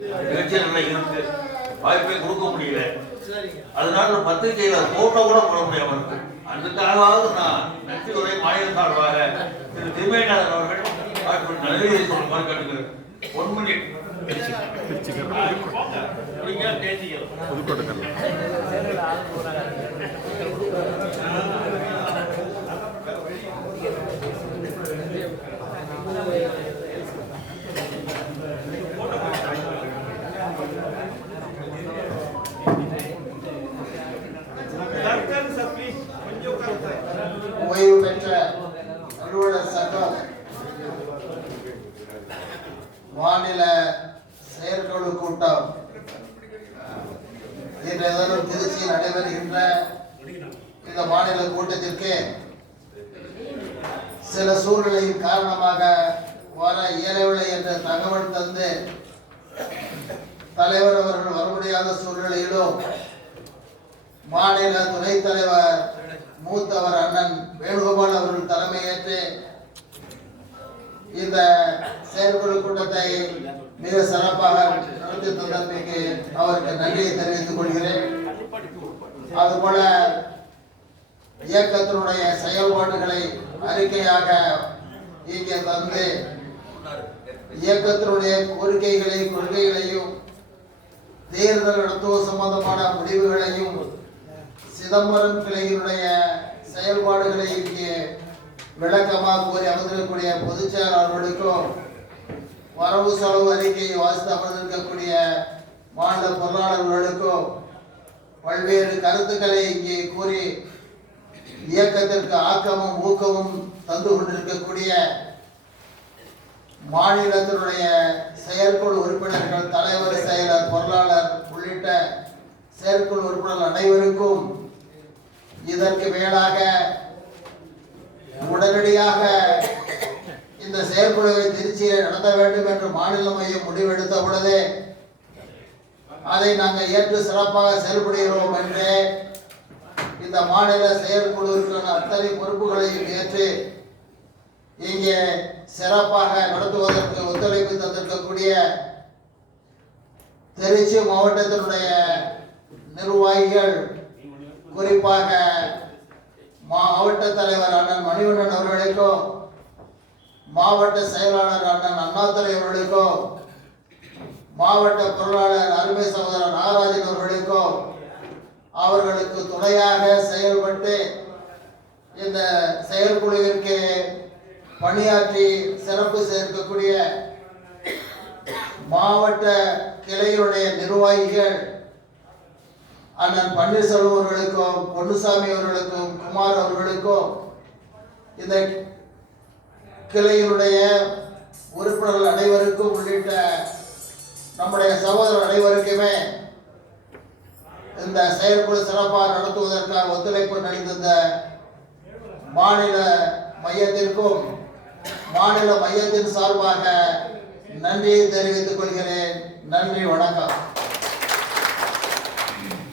இருக்கு, வாய்ப்பை கொடுக்க முடியல. அதனால பத்திரிகையில போட்டோ கூட போட முடியாம இருக்கு. அதுக்காகவாவது நான் நன்றி உரை மாநில சார்பாக திரு திம்மேநாதன் அவர்கள் நன்றி சொல்லுமாறு கேட்டுக்கிறேன். 1 மினிட் ஓய்வு பெற்ற அலுவலர் சங்கம் மாநில செயற்குழு கூட்டம் இன்றைய தினம் திருச்சியில் நடைபெறுகின்ற இந்த மாநில கூட்டத்திற்கு சில சூழ்நிலையின் காரணமாக வர இயலவில்லை என்ற தகவல் தந்து தலைவர் அவர்கள் வர முடியாத சூழ்நிலையிலும் மாநில துணைத் தலைவர் மூத்தவர் அண்ணன் வேணுகோபால் அவர்கள் தலைமையேற்று இந்த செயற்குழு கூட்டத்தை மிக சிறப்பாக நடத்தி தந்தமைக்கு அவருக்கு நன்றியை தெரிவித்துக் கொள்கிறேன். அதுபோல இயக்கத்தினுடைய செயல்பாடுகளை அறிக்கையாக இங்கே தந்து இயக்கத்தினுடைய கோரிக்கைகளை கொள்கைகளையும் தேர்தல் நடத்துவது சம்பந்தமான முடிவுகளையும் சிதம்பரம் கிளையினுடைய செயல்பாடுகளை இங்கே விளக்கமாக கூறி அமர்ந்திருக்கக்கூடிய பொதுச் செயலாளர்களுக்கும் வரவு செலவு அறிக்கையை வாசித்து அமர்ந்திருக்கக்கூடிய மாநில பொருளாளர்களுக்கும் பல்வேறு கருத்துக்களை இங்கே கூறி இயக்கத்திற்கு ஆக்கமும் ஊக்கமும் தந்து கொண்டிருக்கக்கூடிய மாநிலத்தினுடைய செயற்குழு உறுப்பினர்கள், தலைவர், செயலர், பொருளாளர் உள்ளிட்ட செயற்குழு உறுப்பினர்கள் அனைவருக்கும் இதற்கு மேலாக உடனடியாக இந்த செயற்குழுவை திருச்சியில் நடத்த வேண்டும் என்று மாநில மையம் முடிவெடுத்த பொழுதே அதை நாங்கள் ஏற்று சிறப்பாக செயல்படுகிறோம் என்று இந்த மாநில செயற்குழுவிற்கான அத்தனை பொறுப்புகளையும் ஏற்று இங்கே சிறப்பாக நடத்துவதற்கு ஒத்துழைப்பு தந்திருக்கக்கூடிய திருச்சி மாவட்டத்தினுடைய நிர்வாகிகள், குறிப்பாக மாவட்ட தலைவர் அண்ணன் மணிவண்ணன் அவர்களுக்கும் மாவட்ட செயலாளர் அண்ணன் அண்ணாதுரை அவர்களுக்கும் மாவட்ட பொருளாளர் அருமை சகோதரர் நாகராஜன் அவர்களுக்கும் அவர்களுக்கு துணையாக செயல்பட்டு இந்த செயற்குழுவிற்கு பணியாற்றி சிறப்பு சேர்க்கக்கூடிய மாவட்ட கிளையுடைய நிர்வாகிகள் அண்ணன் பன்னீர்செல்வம் அவர்களுக்கும் பொன்னுசாமி அவர்களுக்கும் குமார் அவர்களுக்கும் இந்த கிளையினுடைய உறுப்பினர்கள் அனைவருக்கும் உள்ளிட்ட நம்முடைய சகோதரர் அனைவருக்குமே இந்த செயற்குழு சிறப்பாக நடத்துவதற்காக ஒத்துழைப்பு நடித்த மாநில மையத்திற்கும் மாநில மையத்தின் சார்பாக நன்றியை தெரிவித்துக் கொள்கிறேன். நன்றி, வணக்கம்.